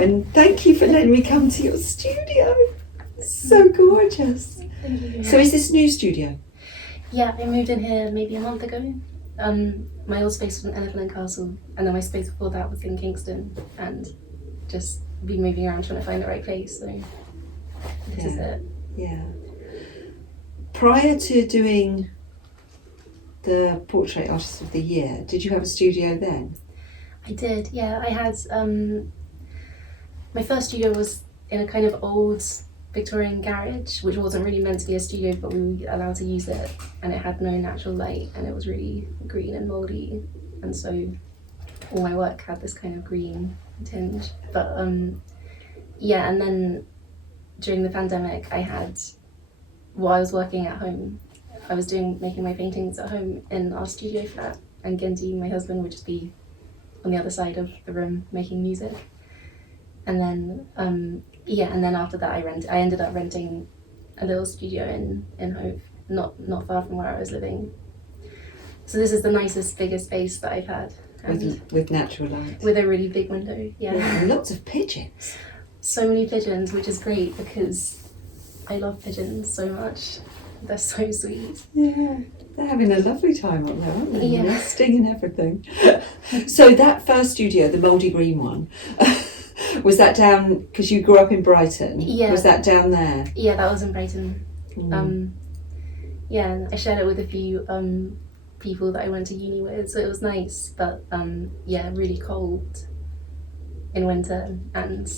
and thank you for letting me come to your studio. It's so gorgeous. Thank you. So is this new studio? Yeah, I moved in here maybe a month ago. My old space was in Elephant and Castle, and then my space before that was in Kingston, and just been moving around trying to find the right place, so this is it. Yeah. Prior to doing the Portrait Artist of the Year, did you have a studio then? I did, yeah. I had, my first studio was in a kind of old Victorian garage, which wasn't really meant to be a studio, but we were allowed to use it, and it had no natural light, and it was really green and mouldy, and so all my work had this kind of green tinge. But yeah, and then during the pandemic, while I was working at home, I was making my paintings at home in our studio flat, and Genji, my husband, would just be on the other side of the room making music. And then and then after that I ended up renting a little studio in Hove, not far from where I was living. So this is the nicest, biggest space that I've had. With natural light. With a really big window, yeah. And lots of pigeons. So many pigeons, which is great because I love pigeons so much. They're so sweet. Yeah, they're having a lovely time up there, aren't they? Yeah. Nesting and everything. So that first studio, the mouldy green one, was that down, because you grew up in Brighton? Yeah. Was that down there? Yeah, that was in Brighton. Yeah, and I shared it with a few people that I went to uni with, so it was nice, but yeah, really cold in winter, and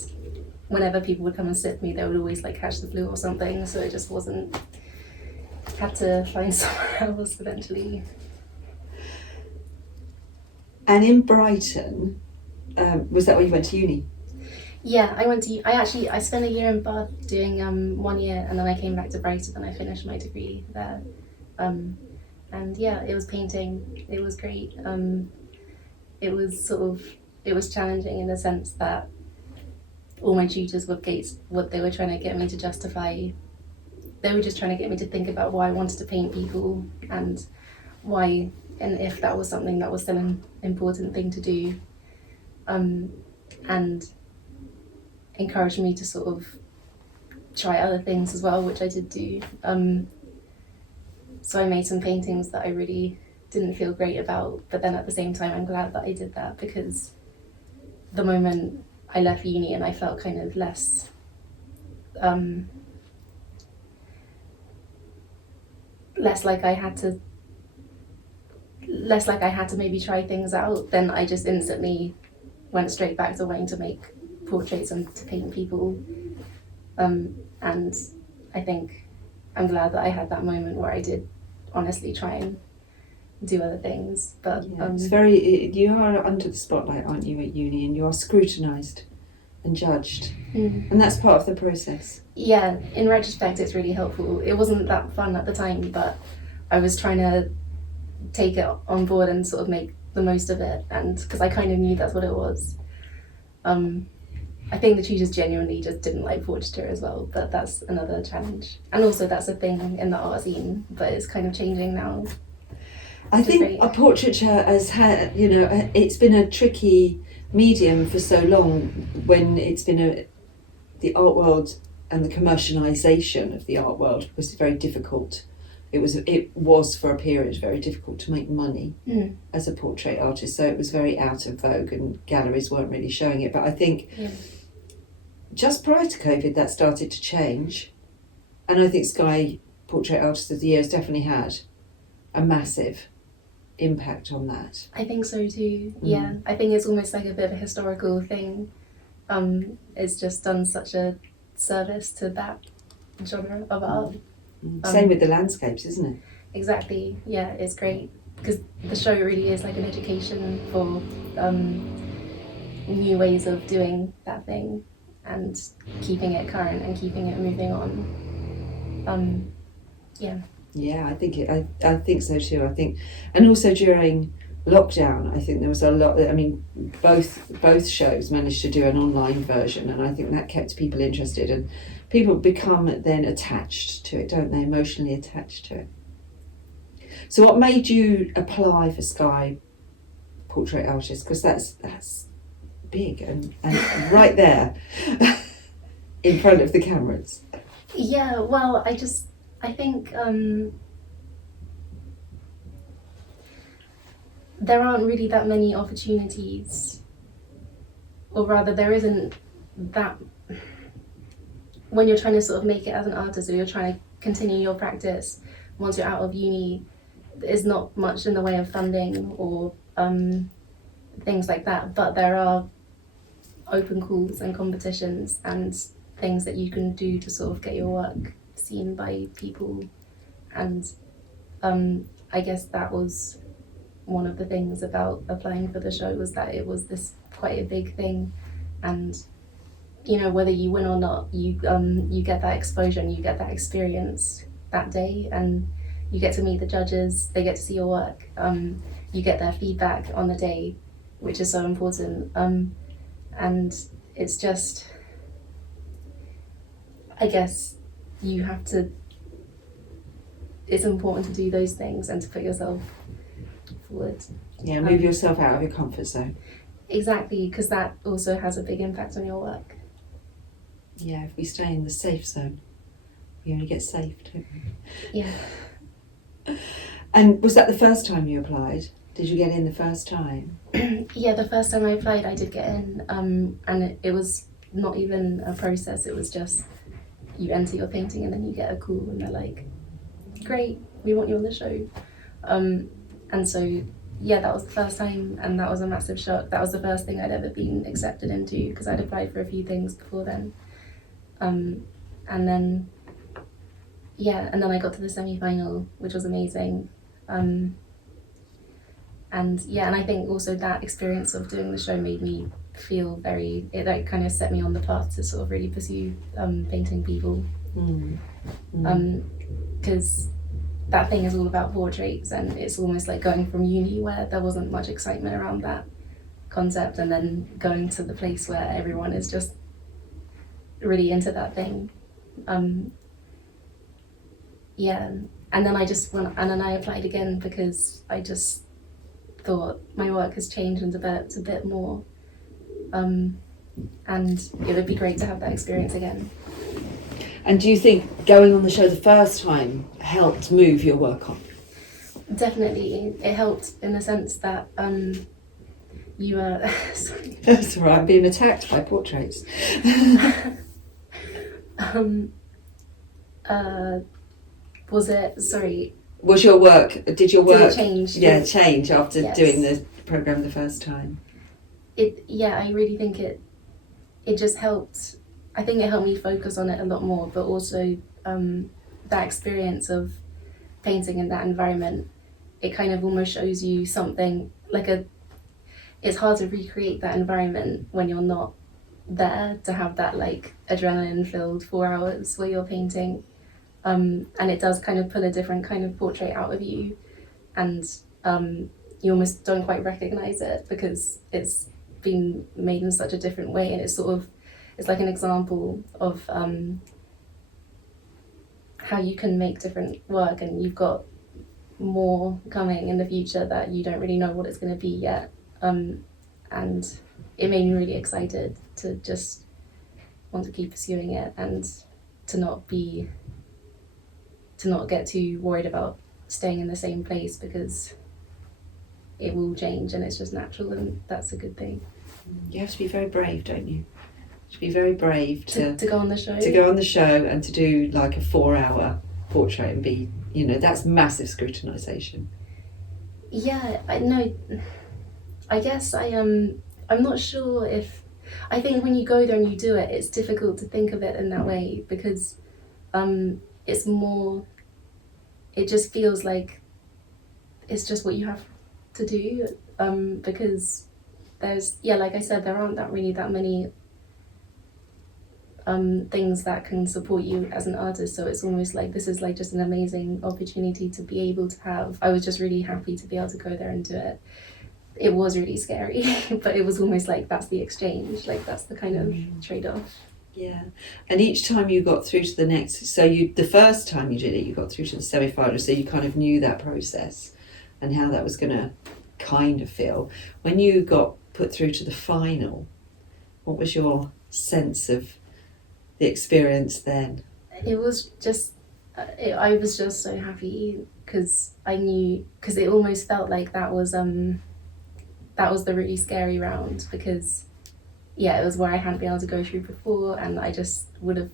whenever people would come and sit with me, they would always like catch the flu or something, so it just wasn't, had to find somewhere else eventually. And in Brighton, was that where you went to uni? Yeah, I spent a year in Bath doing 1 year, and then I came back to Brighton and I finished my degree there. And yeah, it was painting. It was great. It was challenging in the sense that all my tutors what they were trying to get me to justify, they were just trying to get me to think about why I wanted to paint people and why, and if that was something that was still an important thing to do, and encouraged me to sort of try other things as well, which I did do. So I made some paintings that I really didn't feel great about, but then at the same time I'm glad that I did that, because the moment I left uni and I felt kind of less like I had to maybe try things out, then I just instantly went straight back to wanting to make portraits and to paint people. And I think I'm glad that I had that moment where I did honestly try and do other things. But yeah, you are under the spotlight, aren't you, at uni, and you are scrutinised and judged, and that's part of the process. Yeah, in retrospect it's really helpful. It wasn't that fun at the time, but I was trying to take it on board and sort of make the most of it, and because I kind of knew that's what it was. I think the tutors genuinely just didn't like portraiture as well, but that's another challenge. And also that's a thing in the art scene, but it's kind of changing now. I think a portraiture has had, it's been a tricky medium for so long when it's been the art world and the commercialisation of the art world was very difficult. It was for a period very difficult to make money as a portrait artist, so it was very out of vogue and galleries weren't really showing it. But I think just prior to COVID that started to change, and I think Sky Portrait Artist of the Year has definitely had a massive impact on that. I think so too, yeah. I think it's almost like a bit of a historical thing. It's just done such a service to that genre of art. Same with the landscapes, isn't it? Exactly, yeah, it's great because the show really is like an education for new ways of doing that thing and keeping it current and keeping it moving on. Yeah, I think so too. I think, and also during lockdown, I think there was a lot. I mean, both shows managed to do an online version, and I think that kept people interested, and people become then attached to it, don't they? Emotionally attached to it. So, what made you apply for Sky Portrait Artist? Because that's big and right there in front of the cameras? Yeah, well, I think there aren't really that many opportunities, or rather there isn't that, when you're trying to sort of make it as an artist, or you're trying to continue your practice once you're out of uni, there's not much in the way of funding or things like that, but there are open calls and competitions and things that you can do to sort of get your work seen by people. And I guess that was one of the things about applying for the show, was that it was this quite a big thing, and you know, whether you win or not, you get that exposure and you get that experience that day, and you get to meet the judges, they get to see your work, you get their feedback on the day, which is so important, and it's just, I guess you have to, it's important to do those things and to put yourself forward. Yeah, move yourself out of your comfort zone. Exactly, because that also has a big impact on your work. Yeah, if we stay in the safe zone, we only get safe, don't we? Yeah. And was that the first time you applied? Did you get in the first time? Yeah, the first time I applied, I did get in, and it was not even a process. It was just you enter your painting and then you get a call and they're like, great, we want you on the show. And so, yeah, that was the first time, and that was a massive shock. That was the first thing I'd ever been accepted into, because I'd applied for a few things before then. And then, yeah, and then I got to the semi-final, which was amazing. And yeah, and I think also that experience of doing the show made me feel it like kind of set me on the path to sort of really pursue painting people. Because that thing is all about portraits, and it's almost like going from uni where there wasn't much excitement around that concept, and then going to the place where everyone is just really into that thing. Yeah, and then I just went, and then I applied again because I just thought my work has changed and developed a bit more, and it would be great to have that experience again. And do you think going on the show the first time helped move your work on? Definitely, it helped in the sense that you were. Sorry. That's all right. I'm being attacked by portraits. Was it? Sorry. Was your work? Did your work? Did it change? Yeah, change after Yes. doing the program the first time. I really think it just helped. I think it helped me focus on it a lot more, but also that experience of painting in that environment, it kind of almost shows you something like it's hard to recreate that environment when you're not there, to have that like adrenaline filled 4 hours where you're painting, and it does kind of pull a different kind of portrait out of you, and you almost don't quite recognize it because it's been made in such a different way, and it's like an example of how you can make different work, and you've got more coming in the future that you don't really know what it's going to be yet, and it made me really excited to just want to keep pursuing it, and to not get too worried about staying in the same place, because it will change and it's just natural, and that's a good thing. You have to be very brave, don't you? To be very brave to go on the show. To go on the show and to do like a 4-hour portrait and be, that's massive scrutinisation. Yeah, I guess I'm not sure if, I think when you go there and you do it, it's difficult to think of it in that way, because it's more, it just feels like it's just what you have to do, because there's, like I said, there aren't that many things that can support you as an artist, so it's almost like this is like just an amazing opportunity to be able to have. I was just really happy to be able to go there and do it. It was really scary, but it was almost like that's the exchange, like that's the kind of trade-off. Yeah, and each time you got through to the next, so the first time you did it, you got through to the semi-final, so you kind of knew that process and how that was going to kind of feel. When you got put through to the final, What was your sense of the experience then? It was just, I was just so happy because I knew, because it almost felt like that was the really scary round, because yeah, it was where I hadn't been able to go through before, and I just wanted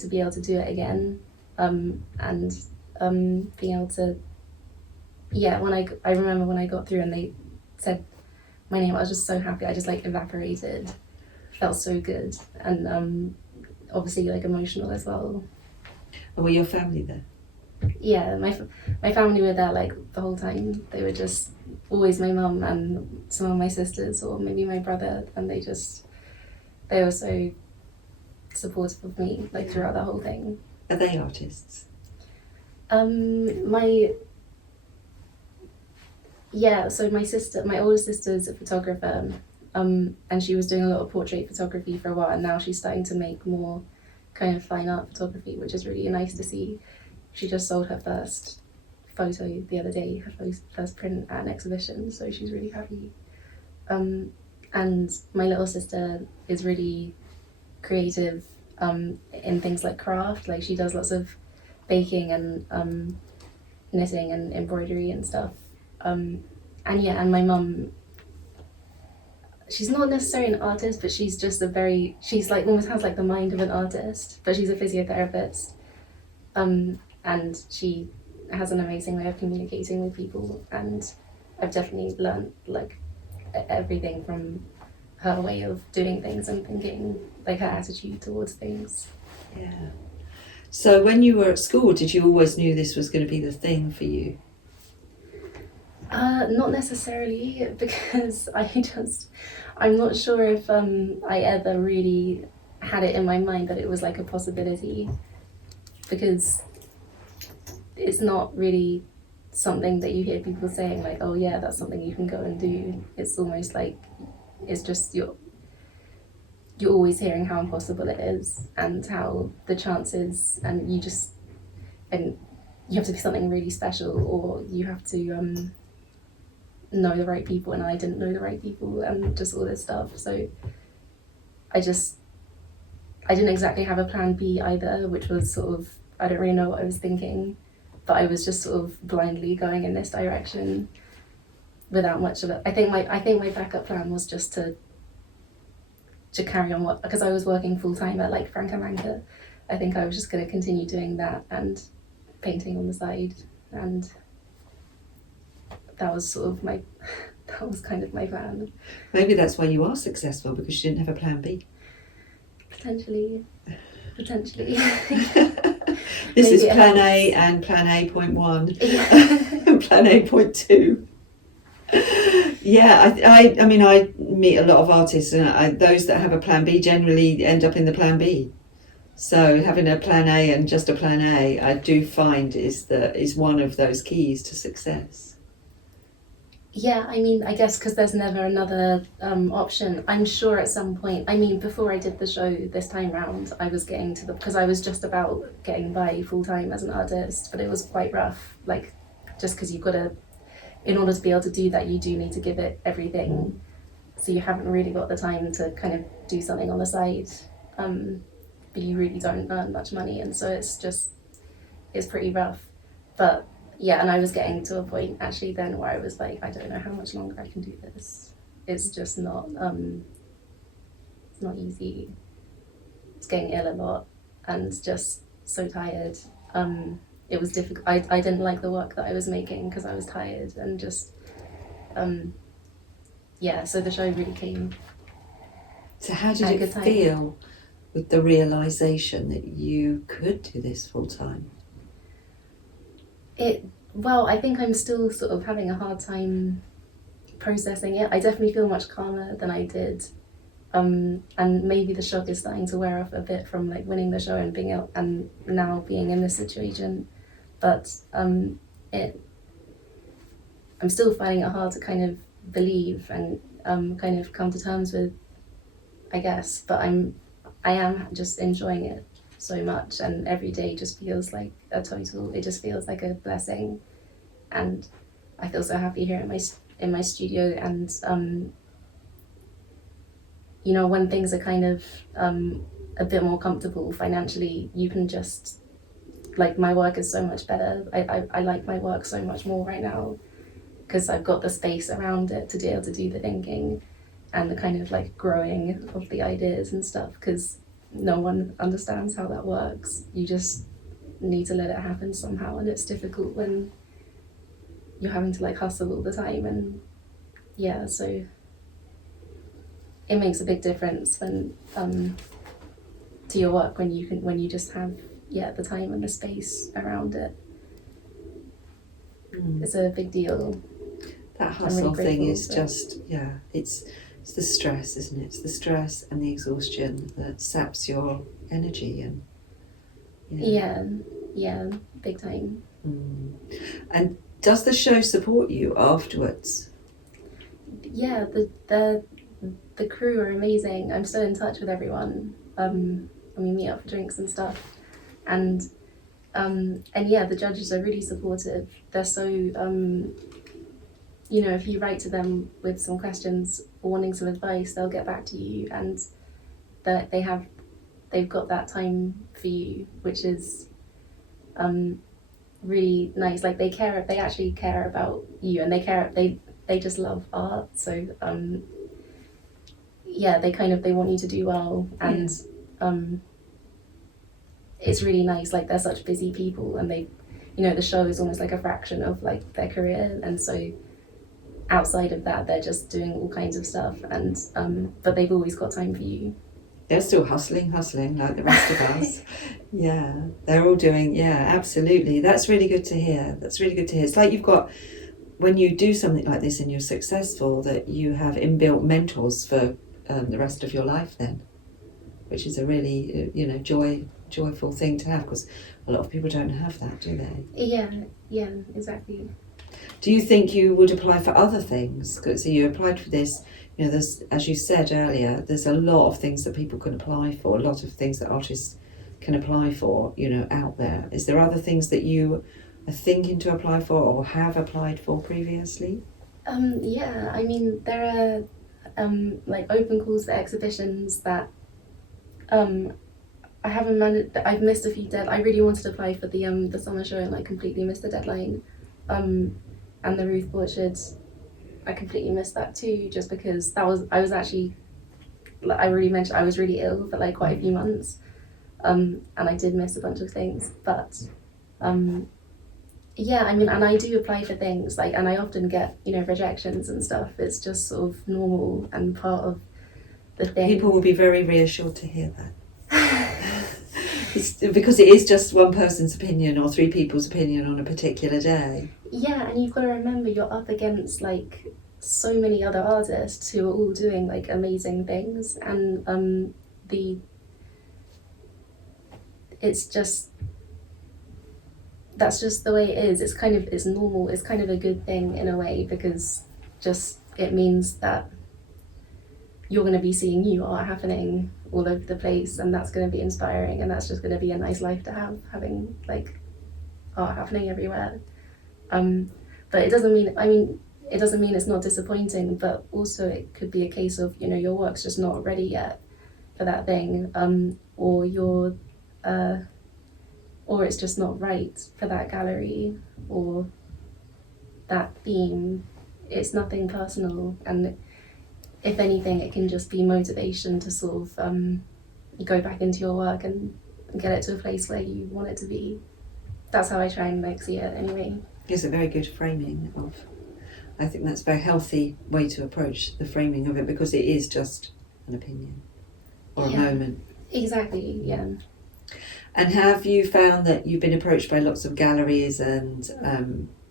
to be able to do it again, and being able to, yeah, I remember when I got through and they said my name, I was just so happy. I just like evaporated, felt so good, and obviously like emotional as well. And were your family there? Yeah, my family were there like the whole time. They were just always my mum and some of my sisters, or maybe my brother, and they were so supportive of me like throughout the whole thing. Are they artists? So my older sister is a photographer, and she was doing a lot of portrait photography for a while, and now she's starting to make more kind of fine art photography, which is really nice to see. She just sold her first photo the other day, her first print at an exhibition, so she's really happy. And my little sister is really creative in things like craft, like she does lots of baking and knitting and embroidery and stuff. And my mum, she's not necessarily an artist, but she's just she's like almost has like the mind of an artist, but she's a physiotherapist. And she has an amazing way of communicating with people, and I've definitely learned like everything from her way of doing things and thinking, like her attitude towards things. Yeah. So when you were at school, did you always knew this was going to be the thing for you? Not necessarily, because I'm not sure if I ever really had it in my mind that it was like a possibility, because it's not really something that you hear people saying like, oh yeah, that's something you can go and do. It's almost like it's just you're always hearing how impossible it is and how the chances, and you have to be something really special, or you have to know the right people, and I didn't know the right people and just all this stuff. So I didn't exactly have a plan B either, which was sort of, I don't really know what I was thinking, but I was just sort of blindly going in this direction without much of it. I think my backup plan was just to carry on because I was working full time at like Frank and Manca. I think I was just going to continue doing that and painting on the side, and that was kind of my plan. Maybe that's why you are successful, because you didn't have a plan B. Potentially. This is plan A and plan A.1 and plan A.2. Yeah, I mean, I meet a lot of artists, and those that have a plan B generally end up in the plan B. So having a plan A and just a plan A, I do find is one of those keys to success. Yeah, I mean, I guess because there's never another option. I'm sure at some point, I mean, before I did the show this time round, I was getting to because I was just about getting by full time as an artist, but it was quite rough, like, just because you've got to, in order to be able to do that, you do need to give it everything. So you haven't really got the time to kind of do something on the side, but you really don't earn much money, and so it's pretty rough. But yeah, and I was getting to a point actually then where I was like, I don't know how much longer I can do this. It's just not, it's not easy. I was getting ill a lot and just so tired. It was difficult. I didn't like the work that I was making because I was tired, and just, yeah, so the show really came. So how did it feel with the realisation that you could do this full time? Well, I think I'm still sort of having a hard time processing it. I definitely feel much calmer than I did, and maybe the shock is starting to wear off a bit from like winning the show and being out and now being in this situation. But I'm still finding it hard to kind of believe and kind of come to terms with, I guess. But I am just enjoying it so much, and every day just feels like it just feels like a blessing, and I feel so happy here in my studio, and you know, when things are kind of a bit more comfortable financially, you can just, like, my work is so much better. I like my work so much more right now because I've got the space around it to be able to do the thinking and the kind of like growing of the ideas and stuff, because no one understands how that works. You just need to let it happen somehow, and it's difficult when you're having to like hustle all the time. And yeah, so it makes a big difference when to your work when you just have the time and the space around it. It's a big deal. That hustle really thing is just it's the stress, isn't it? It's the stress and the exhaustion that saps your energy and yeah, big time. And does the show support you afterwards? Yeah, the crew are amazing. I'm still in touch with everyone. And we meet up for drinks and stuff. And yeah, the judges are really supportive. They're so, you know, if you write to them with some questions or wanting some advice, they'll get back to you, and that they've got that time for you, which is really nice. Like they actually care about you, and they just love art. So they want you to do well, and it's really nice. Like they're such busy people, and they, you know, the show is almost like a fraction of like their career, and so outside of that they're just doing all kinds of stuff, and but they've always got time for you. They're still hustling like the rest of us. Yeah, they're all doing, absolutely. That's really good to hear. It's like you've got, when you do something like this and you're successful, that you have inbuilt mentors for the rest of your life then, which is a really, joyful thing to have, because a lot of people don't have that, do they? Yeah, exactly. Do you think you would apply for other things? So you applied for this, you know, there's, as you said earlier, there's a lot of things that people can apply for, a lot of things that artists can apply for, you know, out there. Is there other things that you are thinking to apply for or have applied for previously? Yeah, I mean, there are like open calls for exhibitions that I haven't managed. I've missed a few I really wanted to apply for the summer show and like completely missed the deadline. And the Ruth Orchard, I completely missed that too, just because I was really ill for like quite a few months, and I did miss a bunch of things. But yeah, I mean, and I do apply for things like, and I often get, you know, rejections and stuff. It's just sort of normal and part of the thing. People will be very reassured to hear that. It's because it is just one person's opinion or three people's opinion on a particular day. Yeah, and you've got to remember you're up against like so many other artists who are all doing like amazing things, and that's just the way it is. It's normal. It's kind of a good thing in a way, because just it means that you're going to be seeing new art happening all over the place, and that's going to be inspiring, and that's just going to be a nice life to have, having like art happening everywhere. But it doesn't mean it's not disappointing, but also it could be a case of, you know, your work's just not ready yet for that thing, or it's just not right for that gallery or that theme. It's nothing personal, and if anything, it can just be motivation to sort of go back into your work and get it to a place where you want it to be. That's how I try and like see it anyway. It's a very good framing of, I think that's a very healthy way to approach the framing of it, because it is just an opinion or a moment. Exactly, yeah. And have you found that you've been approached by lots of galleries and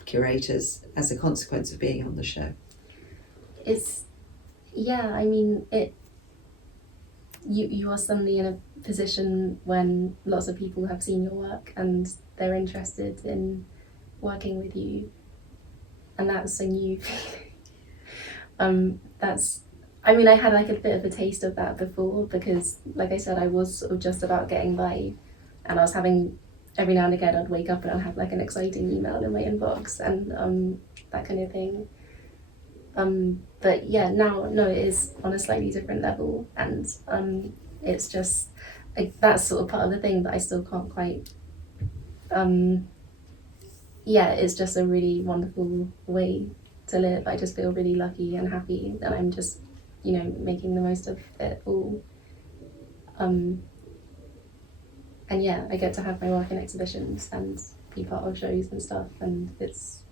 curators as a consequence of being on the show? I mean, you are suddenly in a position when lots of people have seen your work and they're interested in working with you, and that's a new I had like a bit of a taste of that before, because like I said, I was sort of just about getting by, and I was having, every now and again I'd wake up and I'd have like an exciting email in my inbox and that kind of thing. But yeah, now no, it is on a slightly different level, and it's just like that's sort of part of the thing that I still can't quite. Yeah, it's just a really wonderful way to live. I just feel really lucky and happy that I'm just, making the most of it all. And yeah, I get to have my work in exhibitions and be part of shows and stuff, and it's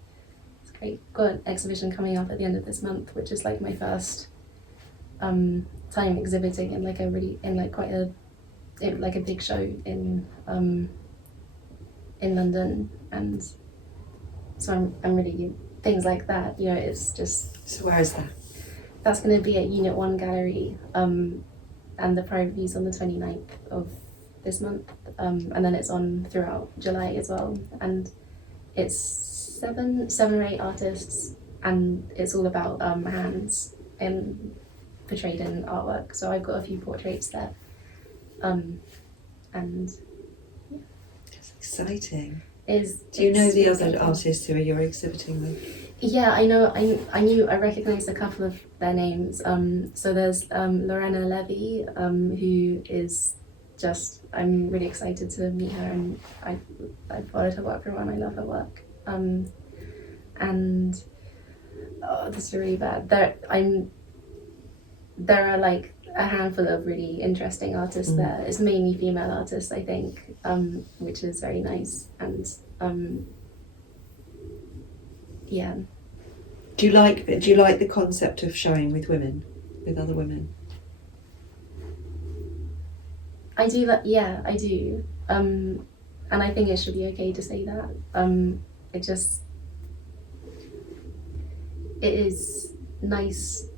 great. Got an exhibition coming up at the end of this month, which is like my first time exhibiting in like quite a big show in London, and so I'm really things like that. It's just. So where is that? That's going to be at Unit 1 Gallery, and the private view's on the 29th of this month, and then it's on throughout July as well, and it's seven or eight artists, and it's all about hands portrayed in artwork. So I've got a few portraits there, and yeah. That's exciting. Do you know the other artists who you're exhibiting with? Yeah, I know. I recognised a couple of their names. So there's Lorena Levy, who is just. I'm really excited to meet her, and I've followed her work for a while. I love her work. And this is really bad. There are like a handful of really interesting artists there. It's mainly female artists, I think, which is very nice. And yeah. Do you like the concept of showing with other women? I do that. Yeah, I do. And I think it should be okay to say that. It is nice.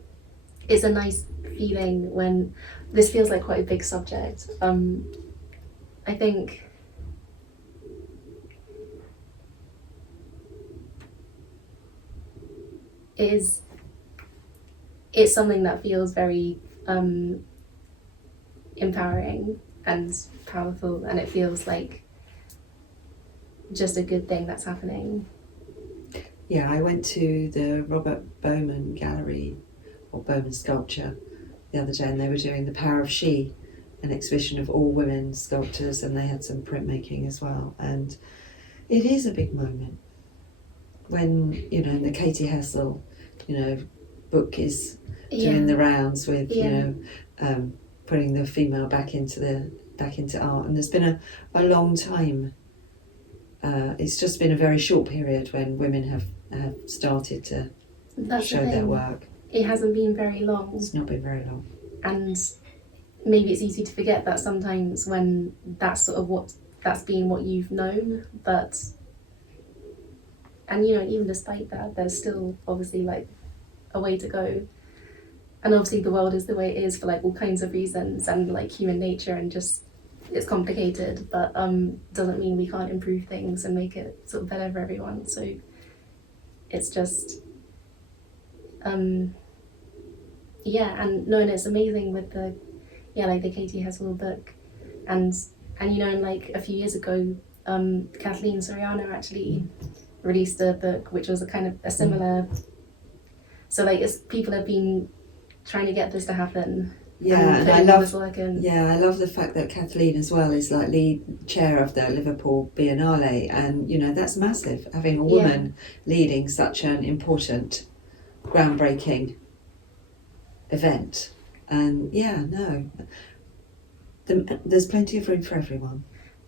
It's a nice feeling when this feels like quite a big subject. I think it's something that feels very empowering and powerful, and it feels like just a good thing that's happening. Yeah, I went to the Robert Bowman Gallery, or Bowman Sculpture, the other day, and they were doing The Power of She, an exhibition of all women sculptors, and they had some printmaking as well. And it is a big moment when, in the Katie Hessel, book is doing the rounds with, putting the female back into art. And there's been a long time. It's just been a very short period when women have started to show their work. It hasn't been very long. It's not been very long. And maybe it's easy to forget that sometimes when that's sort of that's been what you've known, and even despite that, there's still obviously like a way to go. And obviously the world is the way it is for like all kinds of reasons, and like human nature, and just it's complicated, but doesn't mean we can't improve things and make it sort of better for everyone. So it's just and it's amazing with the Katie Hessel book, and like a few years ago, Kathleen Soriano actually released a book which was a kind of a similar. So like people have been trying to get this to happen. Yeah, and I love the fact that Kathleen as well is like lead chair of the Liverpool Biennale, and that's massive, having a woman leading such an important, groundbreaking event. And there's plenty of room for everyone.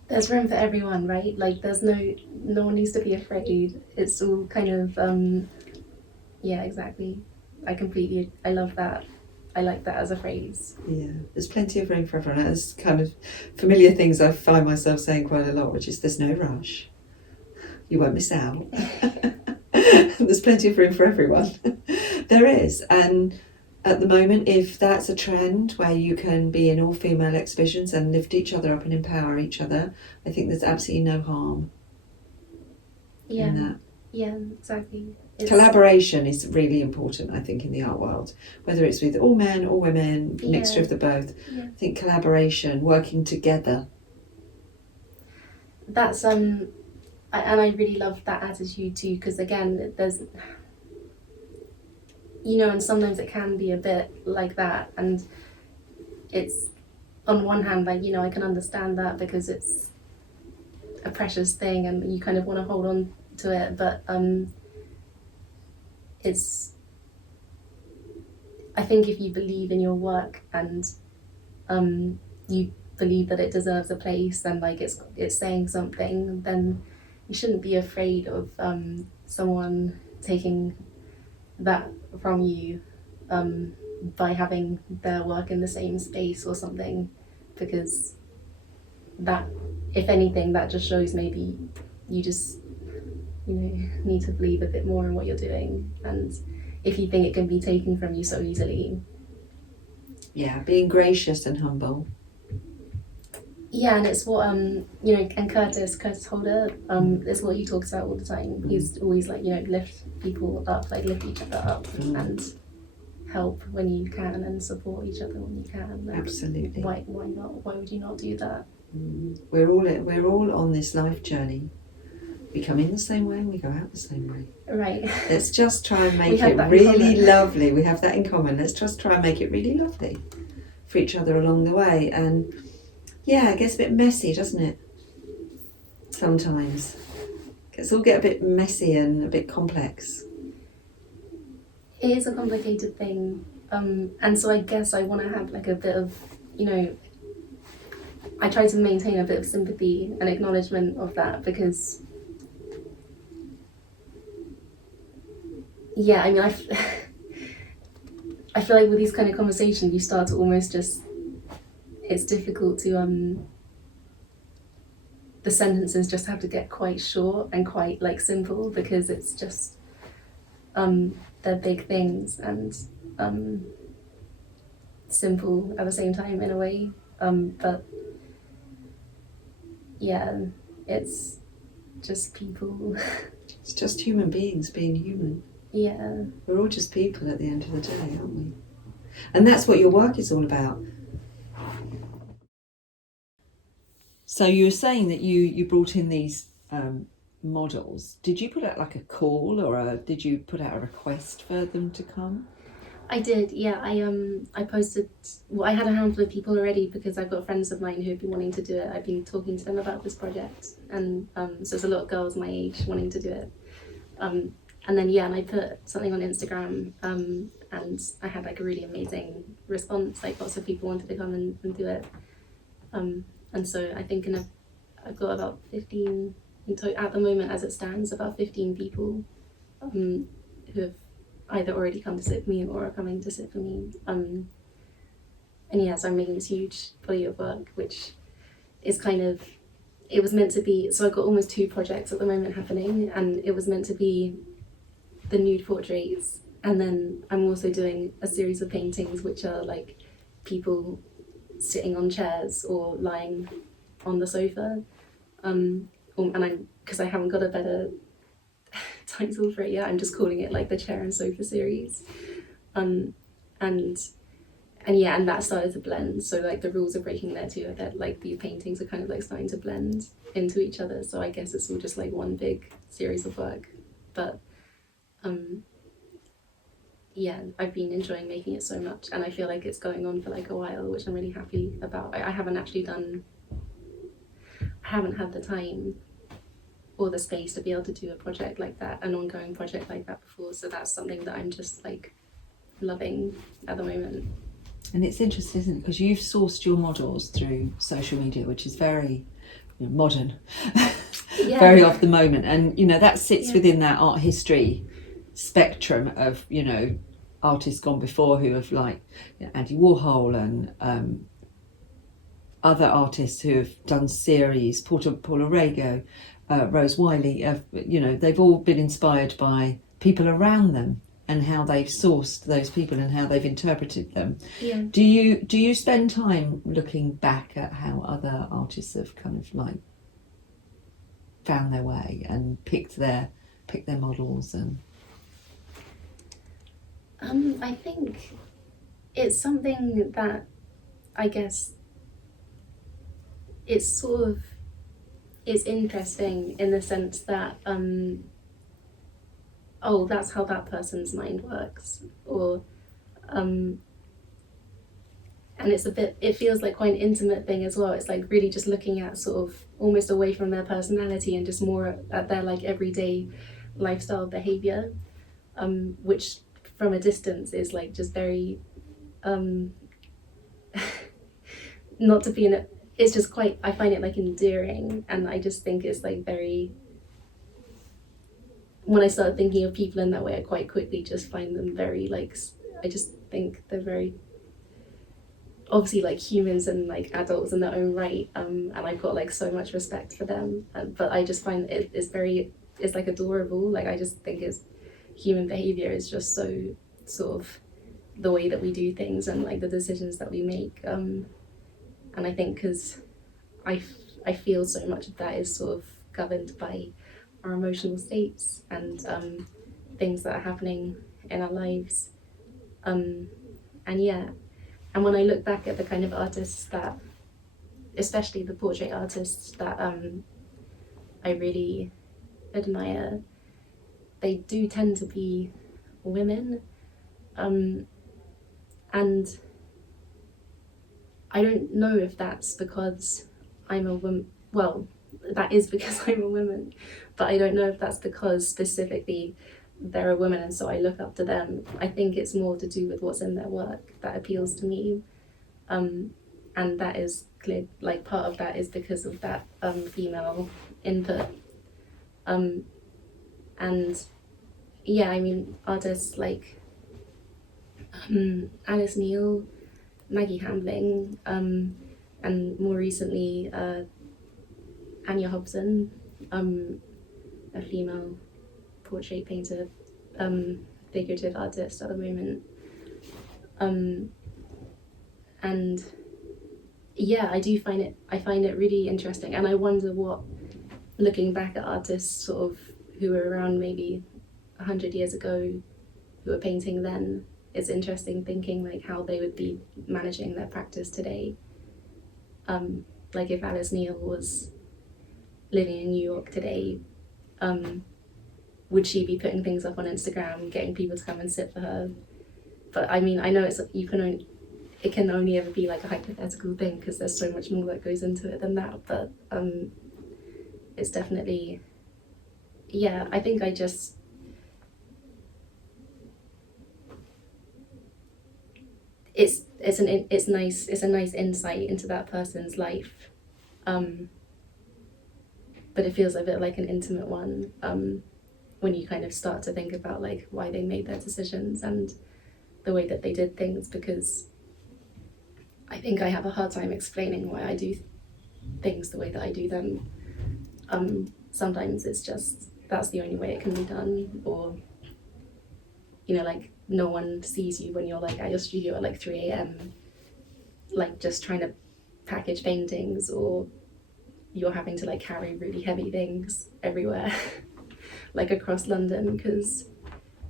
There's room for everyone, right? Like there's no one needs to be afraid. It's all kind of exactly. I love that. I like that as a phrase. Yeah, there's plenty of room for everyone. That's kind of familiar things I find myself saying quite a lot, which is there's no rush. You won't miss out. There's plenty of room for everyone. There is. And at the moment, if that's a trend where you can be in all female exhibitions and lift each other up and empower each other, I think there's absolutely no harm in that. Yeah, exactly. Collaboration is really important, I think, in the art world, whether it's with all men or women, mixture of the both. I think collaboration, working together. That's and I really love that attitude too, because again, you know, and sometimes it can be a bit like that, and it's, on one hand, like, you know, I can understand that because it's a precious thing and you kind of want to hold on to it, but it's, I think if you believe in your work and you believe that it deserves a place and like it's saying something, then you shouldn't be afraid of someone taking that from you by having their work in the same space or something, because that, if anything, that just shows maybe you just, you know, need to believe a bit more in what you're doing. And if you think it can be taken from you so easily. Yeah, being gracious and humble. Yeah, and it's what you know, and Curtis Holder, is what he talks about all the time. He's always like, you know, lift people up, like lift each other up and help when you can and support each other when you can. Like, absolutely. Why not? Why would you not do that? We're all on this life journey. We come in the same way and we go out the same way. Right. Let's just try and make it really lovely. We have that in common. Let's just try and make it really lovely for each other along the way. And yeah, it gets a bit messy, doesn't it? Sometimes. It's all get a bit messy and a bit complex. It is a complicated thing. And so I guess I want to have like a bit of, you know, I try to maintain a bit of sympathy and acknowledgement of that, because yeah, I mean, I feel like with these kind of conversations, you start to almost just, it's difficult to, the sentences just have to get quite short and quite like simple, because it's just, they're big things and simple at the same time in a way. But yeah, it's just people. It's just human beings being human. Yeah. We're all just people at the end of the day, aren't we? And that's what your work is all about. So you were saying that you brought in these models. Did you put out like a call, or did you put out a request for them to come? I did, yeah. I posted, well, I had a handful of people already because I've got friends of mine who've been wanting to do it. I've been talking to them about this project, and so there's a lot of girls my age wanting to do it. And then yeah, and I put something on Instagram, and I had like a really amazing response. Like lots of people wanted to come and do it. And so I think I've got about 15 at the moment, as it stands, about 15 people who have either already come to sit for me or are coming to sit for me. And yeah, so I'm making this huge body of work, which is kind of, it was meant to be, so I've got almost 2 projects at the moment happening, and it was meant to be the nude portraits, and then I'm also doing a series of paintings which are like people sitting on chairs or lying on the sofa, and I'm, because I haven't got a better title for it yet, I'm just calling it like the chair and sofa series, and yeah, and that started to blend, so like the rules are breaking there too, that like the paintings are kind of like starting to blend into each other, so I guess it's all just like one big series of work. But yeah, I've been enjoying making it so much, and I feel like it's going on for like a while, which I'm really happy about. I haven't had the time or the space to be able to do a project like that, an ongoing project like that before, so that's something that I'm just like loving at the moment. And it's interesting, isn't it, because you've sourced your models through social media, which is very modern, yeah. Very of the moment, and that sits within that art history spectrum of artists gone before who have like Andy Warhol and other artists who have done series, Paula Rego, Rose Wiley. They've all been inspired by people around them and how they've sourced those people and how they've interpreted them. Yeah. Do you spend time looking back at how other artists have kind of like found their way and picked their models? And I think it's something that I guess it's interesting in the sense that oh, that's how that person's mind works, or and it feels like quite an intimate thing as well. It's like really just looking at sort of almost away from their personality and just more at their like everyday lifestyle behavior, which from a distance is like just very not to be in it, it's just quite, I find it like endearing, and I just think it's like very, when I started thinking of people in that way, I quite quickly just find them very like, I just think they're very obviously like humans and like adults in their own right, and I've got like so much respect for them, but I just find it's like adorable. Like I just think it's human behavior is just so sort of the way that we do things and like the decisions that we make, and I think because I feel so much of that is sort of governed by our emotional states and things that are happening in our lives, and yeah. And when I look back at the kind of artists that, especially the portrait artists that I really admire, they do tend to be women, and I don't know if that's because I'm a woman. Well, that is because I'm a woman, but I don't know if that's because specifically they're a woman and so I look up to them. I think it's more to do with what's in their work that appeals to me, and that is clear. Like part of that is because of that female input, and yeah, I mean artists like Alice Neal, Maggie Hambling, and more recently Anya Hobson, a female portrait painter, figurative artist at the moment, and yeah, I find it really interesting, and I wonder what, looking back at artists sort of who were around maybe 100 years ago who were painting then, it's interesting thinking like how they would be managing their practice today. Like if Alice Neal was living in New York today, would she be putting things up on Instagram, getting people to come and sit for her? But I mean, I know it can only ever be like a hypothetical thing because there's so much more that goes into it than that. But it's definitely, yeah. I think it's nice. It's a nice insight into that person's life, but it feels a bit like an intimate one. When you kind of start to think about like why they made their decisions and the way that they did things, because I think I have a hard time explaining why I do things the way that I do them. Sometimes it's just that's the only way it can be done, or you know, like no one sees you when you're like at your studio at like 3 a.m. like just trying to package paintings, or you're having to like carry really heavy things everywhere like across London because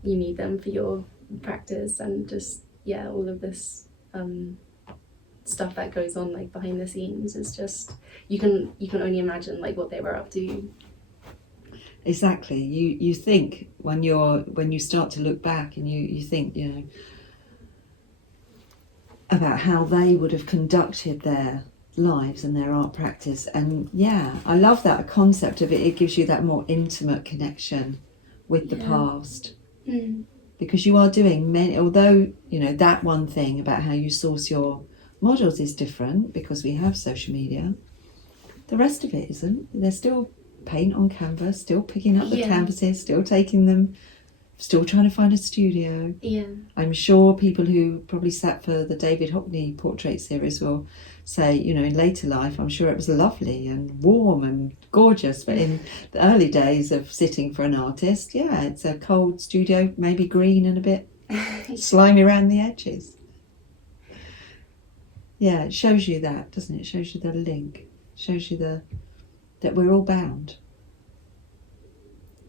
you need them for your practice, and just yeah, all of this stuff that goes on like behind the scenes is just you can only imagine like what they were up to. Exactly. You think when you start to look back and you think, you know, about how they would have conducted their lives and their art practice, and yeah, I love that concept of it. It gives you that more intimate connection with the past, because you are doing many, although you know that one thing about how you source your models is different because we have social media, the rest of it isn't. They're still paint on canvas, still picking up the canvases, still taking them, still trying to find a studio. Yeah, I'm sure people who probably sat for the David Hockney portrait series will say, you know, in later life, I'm sure it was lovely and warm and gorgeous, but in the early days of sitting for an artist, yeah, it's a cold studio, maybe green and a bit slimy around the edges. Yeah, it shows you that, doesn't it? It shows you the link, it shows you that we're all bound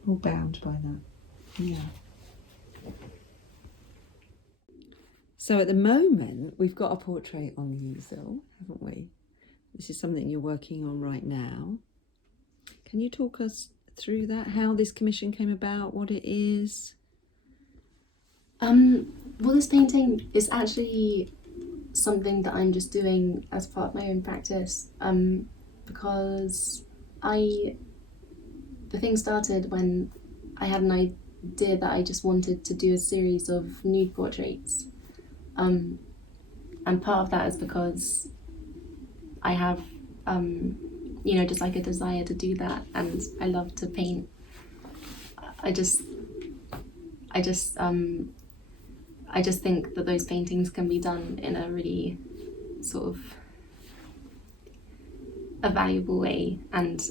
by that. Yeah. So at the moment, we've got a portrait on the easel, haven't we? This is something you're working on right now. Can you talk us through that, how this commission came about, what it is? Well, this painting is actually something that I'm just doing as part of my own practice, because the thing started when I had an idea that I just wanted to do a series of nude portraits, and part of that is because I have just like a desire to do that, and I love to paint. I just think that those paintings can be done in a really sort of a valuable way and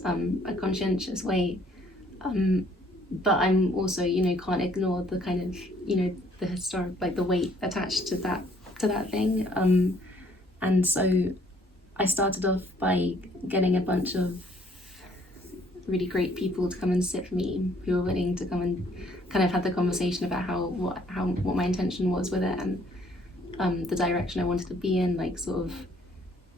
a conscientious way. But I'm also, can't ignore the kind of, the historic, like the weight attached to that thing. And so I started off by getting a bunch of really great people to come and sit for me, who were willing to come and kind of had the conversation about what my intention was with it, and the direction I wanted to be in, like sort of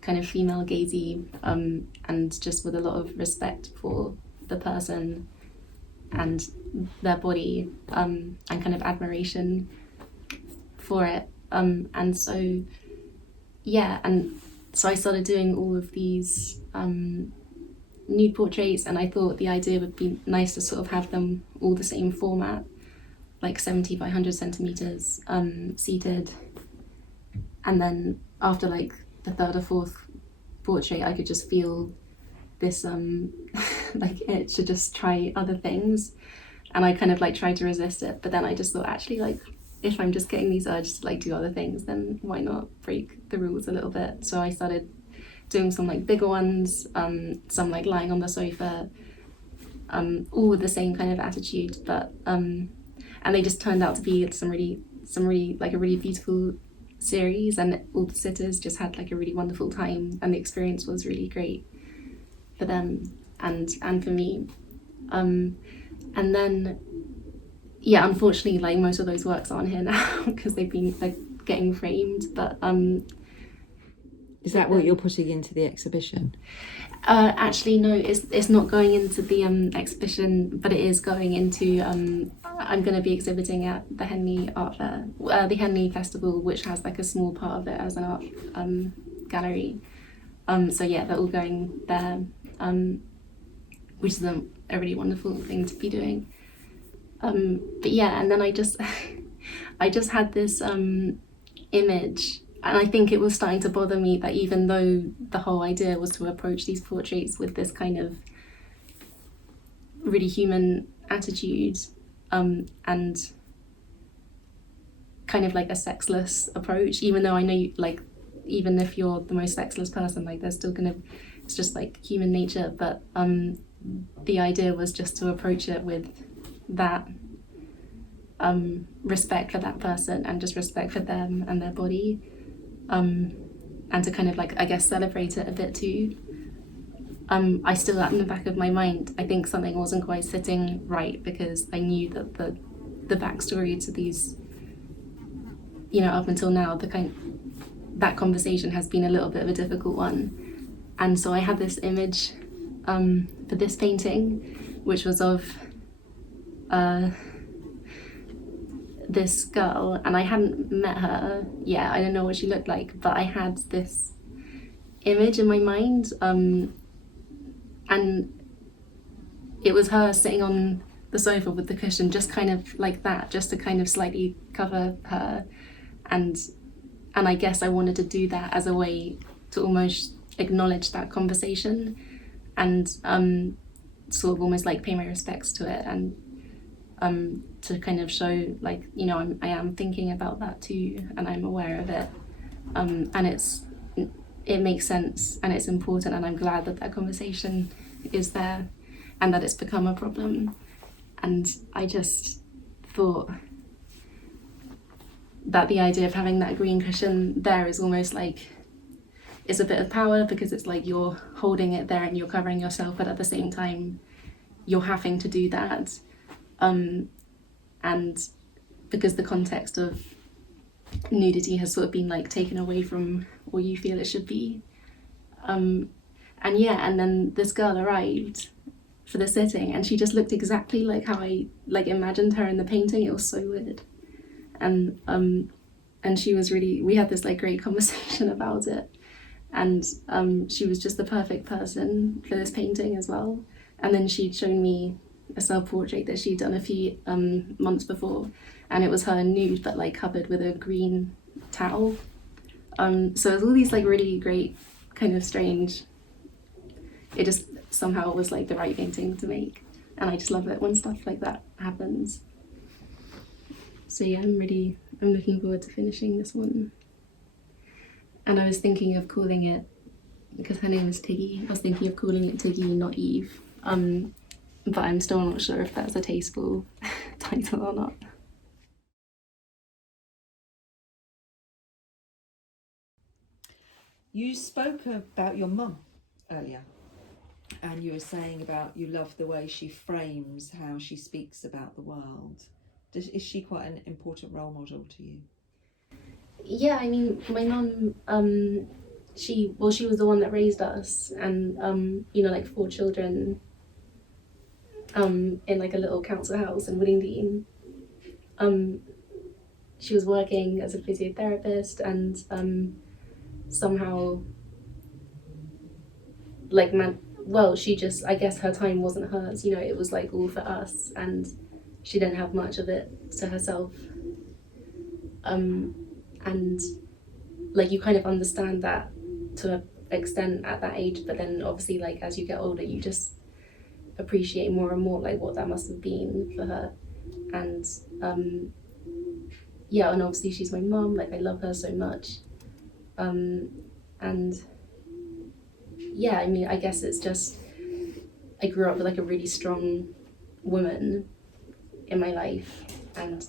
kind of female gazy, and just with a lot of respect for the person and their body, and kind of admiration for it. And so I started doing all of these nude portraits, and I thought the idea would be nice to sort of have them all the same format, like 70 by 100 centimeters, seated, and then after like the third or fourth portrait I could just feel this like itch to just try other things, and I kind of like tried to resist it, but then I just thought, actually, like, if I'm just getting these urges to like do other things, then why not break the rules a little bit? So I started doing some like bigger ones, some like lying on the sofa, all with the same kind of attitude, but and they just turned out to be some really like a really beautiful series, and all the sitters just had like a really wonderful time, and the experience was really great for them and for me. And then unfortunately, like, most of those works aren't here now because they're getting framed, but is that what you're putting into the exhibition? Actually, no, it's not going into the exhibition, but it is going into. I'm going to be exhibiting at the Henley Art Fair, the Henley Festival, which has like a small part of it as an art gallery. So yeah, they're all going there, which is a really wonderful thing to be doing. But yeah, and then I just had this image. And I think it was starting to bother me that even though the whole idea was to approach these portraits with this kind of really human attitude, and kind of like a sexless approach, even though I know, like, even if you're the most sexless person, like, there's still it's just like human nature, but the idea was just to approach it with that respect for that person and just respect for them and their body. And to kind of like, I guess, celebrate it a bit too. I still, in the back of my mind, I think something wasn't quite sitting right, because I knew that the backstory to these, up until now, that conversation has been a little bit of a difficult one. And so I had this image for this painting, which was of this girl, and I hadn't met her yet. I didn't know what she looked like, but I had this image in my mind, and it was her sitting on the sofa with the cushion, just kind of like that, just to kind of slightly cover her, and I guess I wanted to do that as a way to almost acknowledge that conversation, and sort of almost like pay my respects to it, and to kind of show, like, I am thinking about that too, and I'm aware of it, and it makes sense, and it's important, and I'm glad that conversation is there, and that it's become a problem. And I just thought that the idea of having that green cushion there is almost like, it's a bit of power, because it's like you're holding it there and you're covering yourself, but at the same time you're having to do that. And because the context of nudity has sort of been like taken away from what you feel it should be. And then this girl arrived for the sitting, and she just looked exactly like how I like imagined her in the painting. It was so weird. And she was really, we had this like great conversation about it, and she was just the perfect person for this painting as well. And then she'd shown me a self-portrait that she'd done a few months before, and it was her nude but like covered with a green towel. So it was all these like really great kind of strange, it just somehow was like the right painting to make, and I just love it when stuff like that happens. So yeah, I'm looking forward to finishing this one. And I was thinking of calling it, because her name is Tiggy, I was thinking of calling it Tiggy, not Eve. But I'm still not sure if that's a tasteful title or not. You spoke about your mum earlier, and you were saying about you love the way she frames how she speaks about the world. Is she quite an important role model to you? Yeah, I mean, my mum, she was the one that raised us, and you know, like 4 children in like a little council house in Whittingdean. She was working as a physiotherapist, and somehow like she just, I guess her time wasn't hers, you know, it was like all for us, and she didn't have much of it to herself. And like you kind of understand that to an extent at that age, but then obviously like as you get older you just appreciate more and more like what that must have been for her. And yeah, and obviously she's my mum, like I love her so much. And yeah, I mean, I guess it's just I grew up with like a really strong woman in my life, and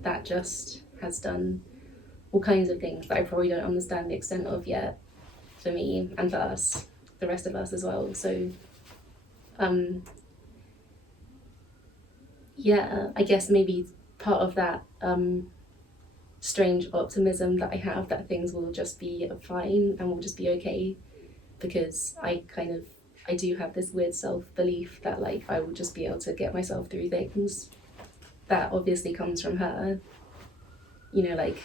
that just has done all kinds of things that I probably don't understand the extent of yet, for me and for us, the rest of us as well. So yeah, I guess maybe part of that strange optimism that I have, that things will just be fine and will just be okay, because I do have this weird self-belief that like I will just be able to get myself through things. That obviously comes from her, you know, like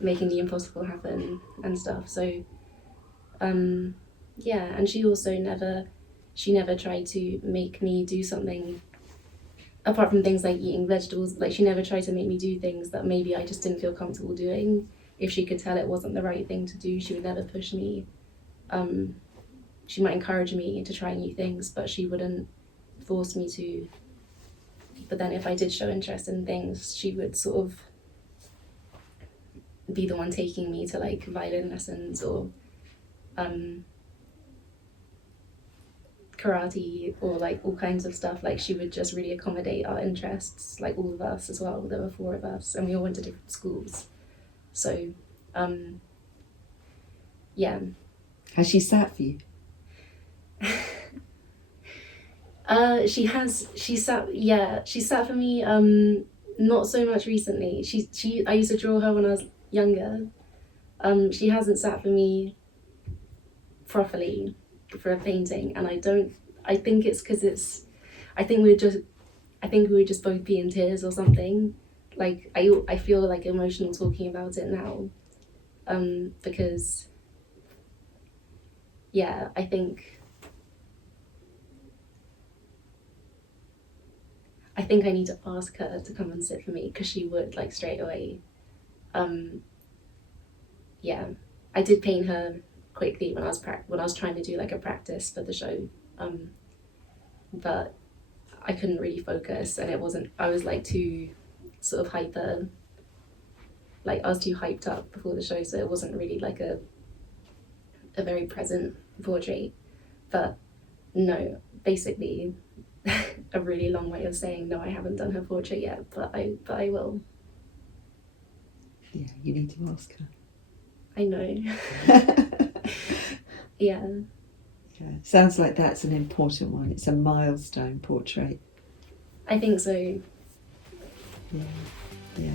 making the impossible happen and stuff. So yeah, and she also never tried to make me do something apart from things like eating vegetables. Like she never tried to make me do things that maybe I just didn't feel comfortable doing. If she could tell it wasn't the right thing to do, she would never push me. She might encourage me to try new things, but she wouldn't force me to. But then if I did show interest in things, she would sort of be the one taking me to like violin lessons or karate or like all kinds of stuff. Like she would just really accommodate our interests, like all of us as well. There were 4 of us and we all went to different schools. So yeah. Has she sat for you? She sat for me, not so much recently. I used to draw her when I was younger. She hasn't sat for me properly for a painting, and I think it's because I think we would just both be in tears or something. Like I feel like emotional talking about it now, because yeah, I think I need to ask her to come and sit for me, because she would like straight away. Yeah, I did paint her quickly when I was trying to do like a practice for the show, but I couldn't really focus, and I was like too sort of hyper, like I was too hyped up before the show, so it wasn't really like a very present portrait. But no, basically a really long way of saying no, I haven't done her portrait yet, but I will. Yeah, you need to ask her. I know. Yeah. Yeah. Sounds like that's an important one. It's a milestone portrait. I think so. Yeah. Yeah.